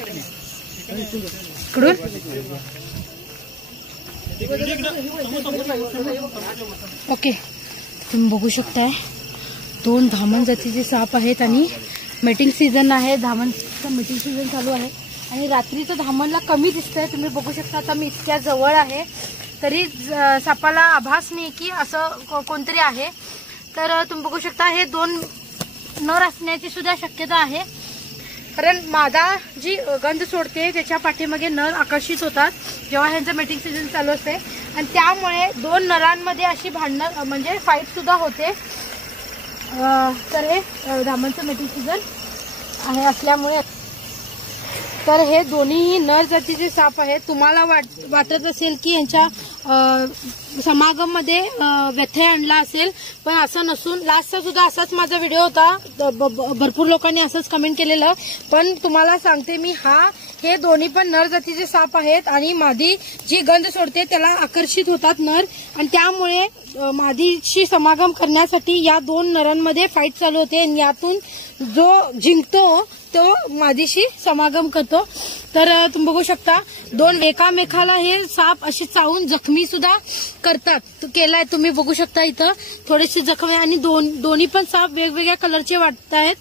इकडून ओके, तुम्ही बघू शकताय 2 धामण जातीचे साप आहेत आणि मीटिंग सीझन आहे, धामणचं मीटिंग सीझन चालू आहे आणि रात्रीचं धामणला कमी दिसतंय. तुम्ही बघू शकता आता मी इतक्या जवळ आहे तरी सापाला आभास नाही की असं कोणतरी आहे. तर तुम्ही बघू शकता हे 2 नर असण्याची सुद्धा शक्यता आहे, कारण मादा जी गंध सोडते त्याच्या पाठीमागे नर आकर्षित होतात जेव्हा ह्यांचं मीटिंग सीझन चालू असते आणि त्यामुळे 2 नरांमध्ये अशी भांडणं म्हणजे फाईट सुद्धा होते. तर हे धामणचं मीटिंग सीझन आहे असल्यामुळे तर हे दोन्ही नर जातीचे साप आहेत. तुम्हाला वाटत असेल की यांच्या समागम मध्ये व्यत्यय आणला असेल, पण असं नसून लास्टचा सुद्धा असाच माझा व्हिडिओ होता, भरपूर लोकांनी असंच कमेंट केलेलं. पण तुम्हाला सांगते मी हे दोन्ही पण नर जातीचे साप आहेत आणि मादी जी गंध सोडते त्याला आकर्षित होतात नर आणि त्यामुळे मादीशी समागम करण्यासाठी या 2 नरांमध्ये फाईट चालू होते आणि यातून जो जिंकतो तो मादीशी समागम करतो. तर तुम्ही बघू शकता 2 एकामेकाला हे साप अशी चावून जखमी सुद्धा करतात केलाय. तुम्ही बघू शकता इथं थोडीशी जखमी आणि दोन्ही पण साप वेगवेगळ्या कलरचे वाटत आहेत.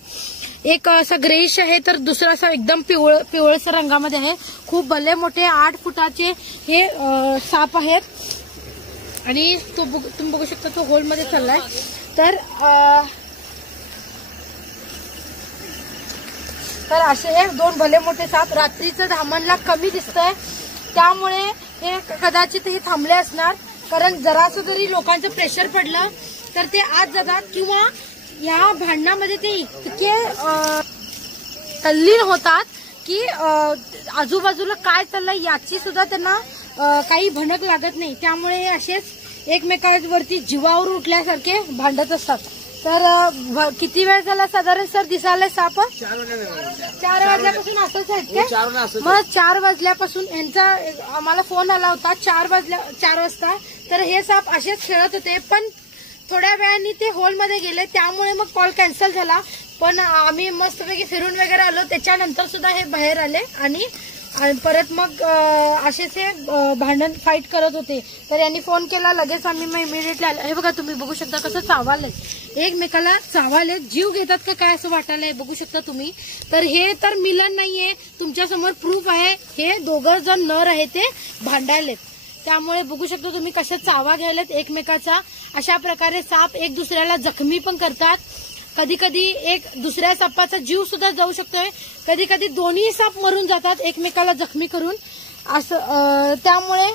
एक असा ग्रेइश आहे तर दुसरा असा एकदम पिवळसर रंगामध्ये आहे. खूप भले मोठे 8 फुटाचे हे साप आहेत आणि तुम्ही बघू शकता तो होलमध्ये चाललाय. तर असे हे 2 भले मोठे साप रात्रीचं धामणला कमी दिसतंय त्यामुळे हे कदाचित हे थांबले असणार, कारण जरासं जरी लोकांचं प्रेशर पडलं तर ते आत जातात किंवा या भांडणामध्ये ते इतके तल्लीन होतात की आजूबाजूला काय चाललंय याची सुद्धा त्यांना काही भनक लागत नाही. त्यामुळे हे असेच एकमेकांवरती जीवावर उठल्यासारखे भांडत असतात. तर किती वेळ झाला साधारण सर दिसायला साप? 4 वाजल्यापासून असंच आहेत का? मग 4 वाजल्यापासून यांचा आम्हाला फोन आला होता 4 वाजता. तर हे साप असेच खेळत होते, पण थोड्या वेळाने ते होलमध्ये गेले त्यामुळे मग कॉल कॅन्सल झाला. पण आम्ही मस्तपैकी फिरून वगैरे आलो, त्याच्यानंतर सुद्धा हे बाहेर आले आणि परत मग असेच हे भांडण फाईट करत होते. तर यांनी फोन केला, लगेच आम्ही मग इमिडिएटली आलो. हे बघा तुम्ही बघू शकता कसं चावालंय, एकमेकाला चावाले, जीव घेतात का काय असं वाटायलंय. बघू शकता तुम्ही. तर हे तर मिलन नाहीये, तुमच्या समोर प्रूफ आहे. हे 2 जण नर आहे ते भांडायलेत, त्यामुळे बघू शकता तुम्ही कशा चावा घ्यायलेत एकमेकाचा. अशा प्रकारे साप एक दुसऱ्याला जखमी पण करतात. कधी कधी एक दुसऱ्या सापाचा जीव सुद्धा जाऊ शकतोय, कधी कधी दोन्ही साप मरून जातात एकमेकाला जखमी करून असं. त्यामुळे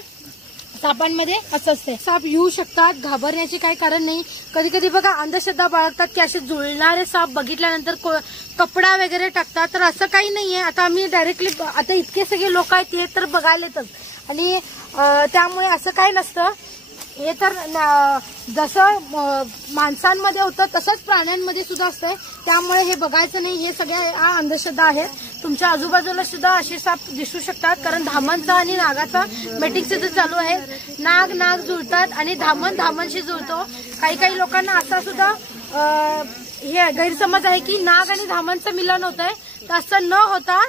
सापांमध्ये असं असते. साप येऊ शकतात, घाबरण्याचे काही कारण नाही. कधी कधी बघा अंधश्रद्धा बाळगतात की असे जुळणारे साप बघितल्यानंतर कपडा वगैरे टाकतात, तर असं काही नाहीये. आता आम्ही डायरेक्टली आता इतके सगळे लोक आहेत ते तर बघायलेतच आणि त्यामुळे असं काही नसतं. हे तर जसं माणसांमध्ये होतं तसंच प्राण्यांमध्ये सुद्धा असतंय, त्यामुळे हे बघायचं नाही. हे सगळ्या अंधश्रद्धा आहेत. तुमच्या आजूबाजूला सुद्धा असे साप दिसू शकतात, कारण धामणचा आणि नागाचा मीटिंग सुद्धा चालू आहे. नाग जुळतात आणि धामणशी जुळतो. काही लोकांना असा सुद्धा हे गैरसमज आहे की नाग आणि धामणचं मिलन होतंय, तर असं न होता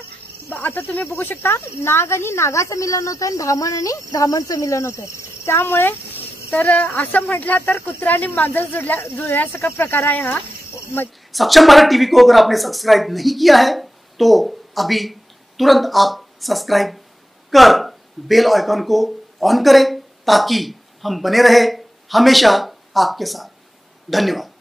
आता तुम्ही बघू शकता नाग आणि नागाचं मिलन होतंय आणि धामण आणि धामणचं मिलन होतंय. त्यामुळे तर असं म्हटलं तर कुत्रा आणि मांजर जुळण्यासारखा प्रकार आहे हा. सक्षम भारत टीवी को अगर आपने सब्सक्राइब नहीं किया है तो अभी तुरंत आप सब्सक्राइब कर बेल आइकन को ऑन करें ताकि हम बने रहे हमेशा आपके साथ. धन्यवाद.